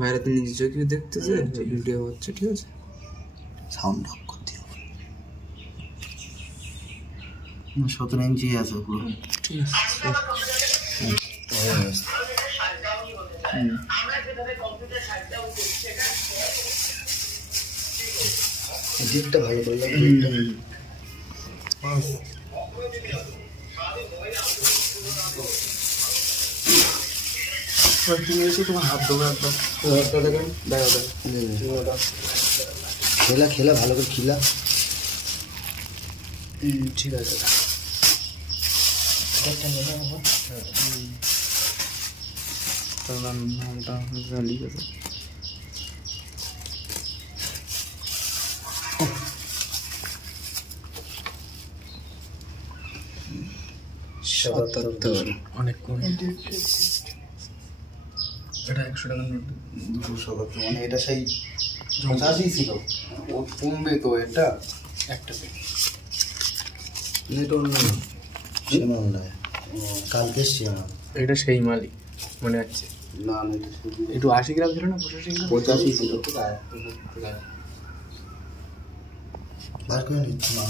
বাইরেতে নিজে চোখে দেখতেছে ভিডিও হচ্ছে, ঠিক আছে? সাউন্ড অফ করতে হবে। 17 ইঞ্চি আছে পুরো, ঠিক আছে। দিকটা ভালো করলাম। তোমার হাত ধোবো একবার, দেখেন খেলা খেলা ভালো করে খিলা। ঠিক আছে। নামটা লিখে আছে। 77 অনেক কম। এটা 100 টাকার নোট। 277 মানে এটা সেই 85 ছিল। ও কমবে তো এটা একটা এটা অন্য সেমন না, কালকে সেমন। এটা সেই মালই মনে আছে না না, একটু 80 গ্রাম ছিল না, 85 ছিল। বার করে নিচ্ছি না।